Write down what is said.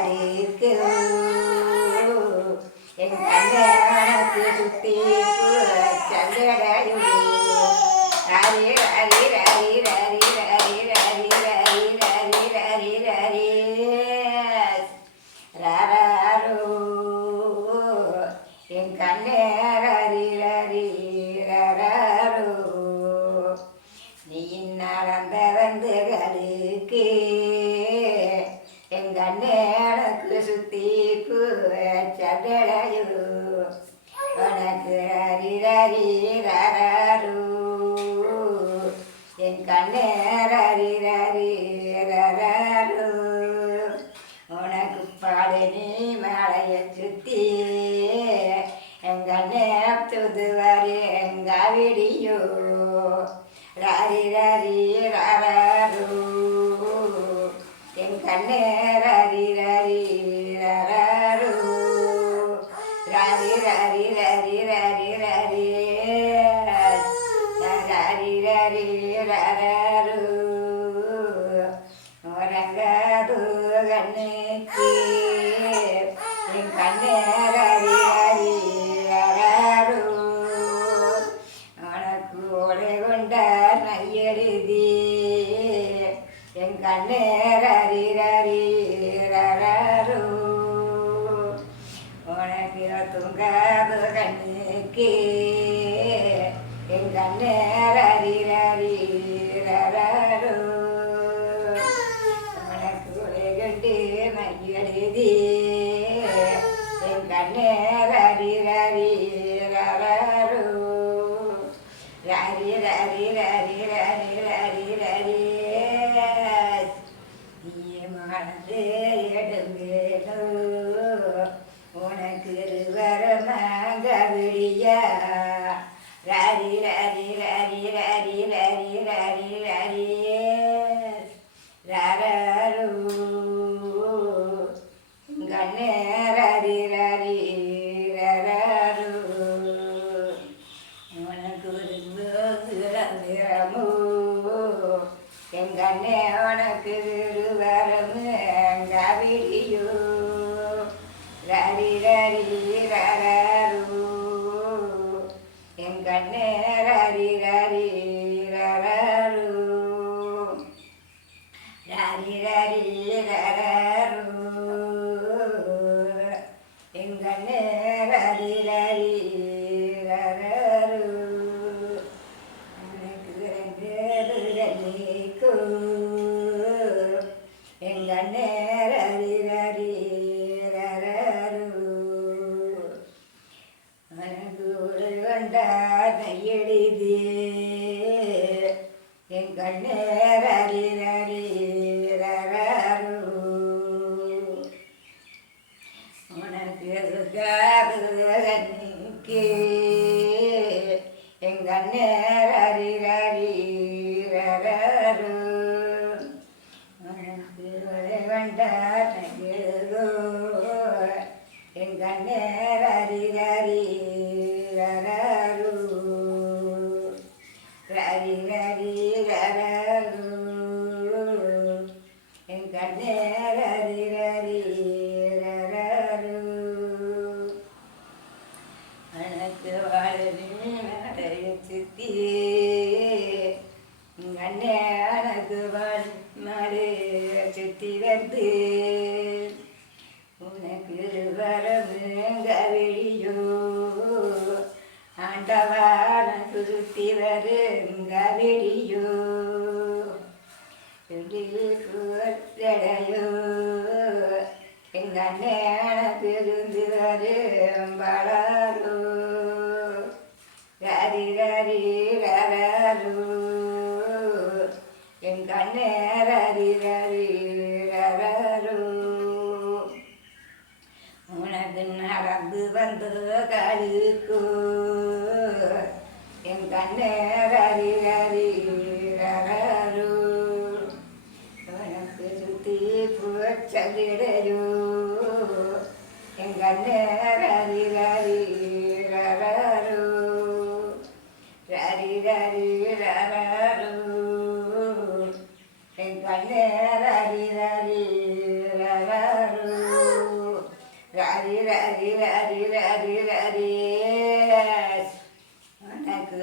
கடிக்கு என் கண்ணனுக்கு சுத்தி சங்கடையுடு ஹரி ஹரி ஹரி ஹரி ஹரி ஹரி ஹரி ஹரி ஹரி ஹரி ராரோ என் கண்ணே ஹரி ஹரி ராரோ நீ நடந்த வந்துகளுக்கு என் கண்ணேனுக்கு சுத்தி சடையு உனக்கு ஹரி ஹரி ராரோ என் கண்ணேர் ஹரி ஹரி ராரோ உனக்கு பாடு நீ மலைய சுத்தி என் கண்ணே துதுவாரு எங்க விடியோ ராரி ராரி ராரோ என் கண்ணே ராரி ராரி ராரோ ராரி ராரி ராரி ராரி ராரி ராரி ராரி ராரோ உறங்காது கண்ணுக்கு என் கண்ணே ராரி ராரி ராரோ உனக்கு ஓடை கொண்ட நையெழுதி என் கண்ணே ஹரி ஹரி ராரோ உனக்கு தூங்காத கண்ணுக்கு என் கண்ணே ஹரி ஹரி ராரோ உனக்கு ஓடை கொண்டு நையெழுதி என் கண்ணே ஹரி ஹரி ராரோ ராரி ராரி ராரி ராரி ராரி ராரி மனது எடுங்கேனோ உனக்கு வரமாக விடியா ராரி ராரி ராரி ராரி ராரி ராரி ராரி ராரோ கண்ணே ராரி ராரி ராரோ உனக்கு விரும்புகிறமோ என் கண்ணே உனக்கு வரமு எங்க விடியோ ரரி ரரி ரரோ என் கண்ணே ரரி ரரி ரரோ ரரி ரரி ரரோ என் கண்ணே ரரி ரரி ரரோ என் கண்ணே ஹரி ஹரி ராரோ மனதோடு கொண்டாட எழுதி என் கண்ணே ஹரி ஹரி ராரோ உனக்கு கண்ணுக்கு என் கண்ணே ஹரி ஹரி ராரோ உனக்கு வண்டாட்டோ என் கண்ணே ஹரி ஹரி ராரோ ஹரி ஹரி ராரோ என் கண்ணே ஹரி ஹரி ராரோ உனக்கு வாழ்வி மடைய சுத்தி கண்ணே எனக்கு மறு சுத்தி வந்து உனக்கு வரமுங்க வெளியோ ஆண்டவானக்கு சுத்தி வருங்க வெளியோ ஜடையோ எங்க அண்ணே எனக்கு இருந்து வரும் பலரோ ஹரி ஹரி ராரோ என் கண்ணே ஹரி ஹரி ராரோ உனக்கு நடந்து வந்து கழுக்கு என் கண்ணே ஹரி ஹரி ராரோ உனக்கு சுத்தி பூச்சலிடையோ என் கண்ணே ஹரி ஹரி ராரோ ஹரி ஹரி ராரோ என் கண்ணே ஹரி ஹரி ராரோ ரரி ரரி ரரி ரரி ரரி உனக்கு